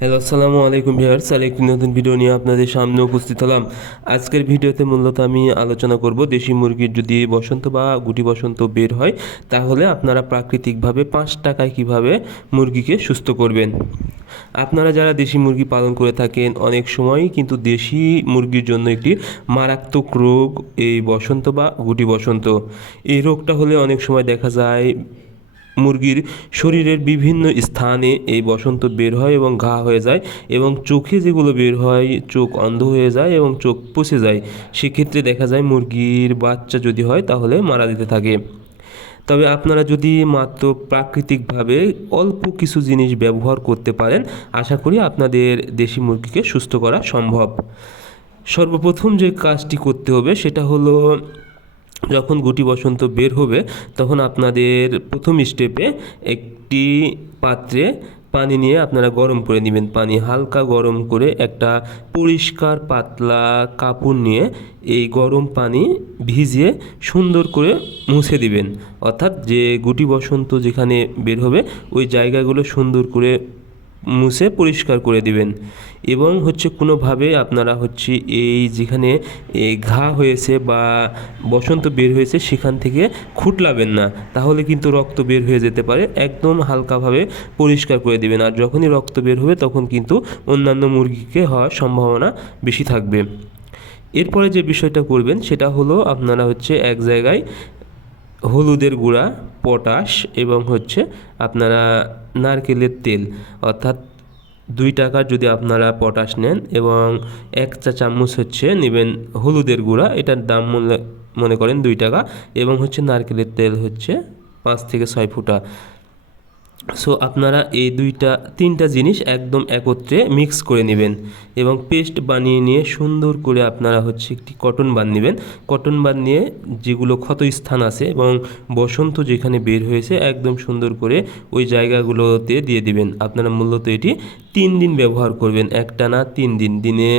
Hello, আসসালামু আলাইকুম viewers. আরেকটি নতুন ভিডিও নিয়ে আপনাদের সামনে উপস্থিত হলাম। আজকের ভিডিওতে মূলত আমি আলোচনা করব দেশি মুরগির যদি বসন্ত বা গুটি বসন্ত বের হয় তাহলে আপনারা প্রাকৃতিকভাবে 5 টাকায় কিভাবে মুরগিকে সুস্থ করবেন। আপনারা যারা দেশি মুরগি পালন করে থাকেন অনেক সময়ই কিন্তু দেশি মুরগির জন্য একটি মারাত্মক রোগ এই বসন্ত বা গুটি বসন্ত। এই রোগটা হলে অনেক সময় দেখা যায় মুরগির শরীরের বিভিন্ন স্থানে এই বসন্ত বের হয় এবং ঘা হয়ে যায় এবং চোখে যেগুলো বের হয় চোখ অন্ধ হয়ে যায় এবং চোখ পচে যায়। সেক্ষেত্রে দেখা যায় মুরগির বাচ্চা যদি হয় তাহলে মারা যেতে থাকে। তবে আপনারা যদি মাত্র প্রাকৃতিকভাবে অল্প কিছু জিনিস ব্যবহার করতে পারেন, আশা করি আপনাদের দেশি মুরগিকে সুস্থ করা সম্ভব। সর্বপ্রথম যে কাজটি করতে হবে সেটা হলো, যখন গুটি বসন্ত বের হবে তখন আপনাদের প্রথম স্টেপে একটি পাত্রে পানি নিয়ে আপনারা গরম করে নেবেন। পানি হালকা গরম করে একটা পরিষ্কার পাতলা কাপড় নিয়ে এই গরম পানি ভিজিয়ে সুন্দর করে মুছে দিবেন। অর্থাৎ যে গুটি বসন্ত যেখানে বের হবে ওই জায়গাগুলো সুন্দর করে মুছে পরিষ্কার করে দিবেন। এবং কোনোভাবে আপনারা এই যেখানে এই ঘা হয়েছে বা বসন্ত বের হয়েছে সেখান থেকে খুঁটলাবেন না, তাহলে কিন্তু রক্ত বের হয়ে যেতে পারে। একদম হালকাভাবে পরিষ্কার করে দিবেন। আর যখনই রক্ত বের হবে তখন কিন্তু অন্যান্য মুরগিকে হওয়ার সম্ভাবনা বেশি থাকবে। এরপরে যে বিষয়টা করবেন সেটা হলো, আপনারা এক জায়গায় হলুদের গুঁড়া, পটাশ এবং আপনারা নারকেলের তেল, অর্থাৎ 2 টাকার যদি আপনারা পটাশ নেন এবং 1 চা চামচ নেবেন হলুদের গুঁড়া, এটার দাম মনে করেন 2 টাকা, এবং নারকেলের তেল 5 থেকে 6 ফুটা। সো আপনারা এই 3টা জিনিস একদম একত্রে মিক্স করে নেবেন এবং পেস্ট বানিয়ে নিয়ে সুন্দর করে আপনারা একটি কটন বান নেবেন। কটন বান নিয়ে যেগুলো ক্ষত স্থান আছে এবং বসন্ত যেখানে বের হয়েছে একদম সুন্দর করে ওই জায়গাগুলোতে দিয়ে দিবেন। আপনারা মূলত এটি 3 দিন ব্যবহার করবেন, একটানা 3 দিন, দিনে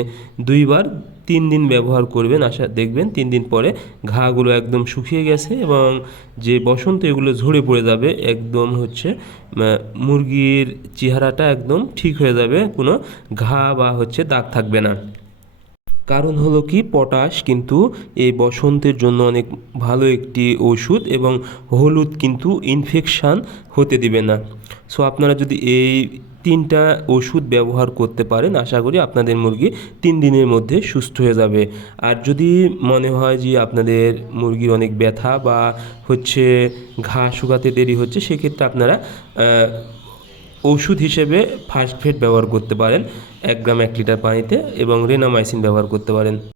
2 বার 3 দিন ব্যবহার করবেন। দেখবেন 3 দিন পরে ঘাগুলো একদম শুকিয়ে গেছে এবং যে বসন্ত এগুলো ঝরে পড়ে যাবে। একদম মুরগির চেহারাটা একদম ঠিক হয়ে যাবে, কোনো ঘা বা দাগ থাকবে না। কারণ হলো কি, পটাশ কিন্তু এই বসন্তের জন্য অনেক ভালো একটি ওষুধ এবং হলুদ কিন্তু ইনফেকশান হতে দিবে না। সো আপনারা যদি এই 3টা ওষুধ ব্যবহার করতে পারেন, আশা করি আপনাদের মুরগি 3 দিনের মধ্যে সুস্থ হয়ে যাবে। আর যদি মনে হয় যে আপনাদের মুরগির অনেক ব্যথা বা ঘা শুকাতে দেরি হচ্ছে, সেক্ষেত্রে আপনারা ওষুধ হিসেবে ফার্স্ট ফেড ব্যবহার করতে পারেন 1 গ্রাম 1 লিটার পানিতে, এবং রেনামাইসিন ব্যবহার করতে পারেন।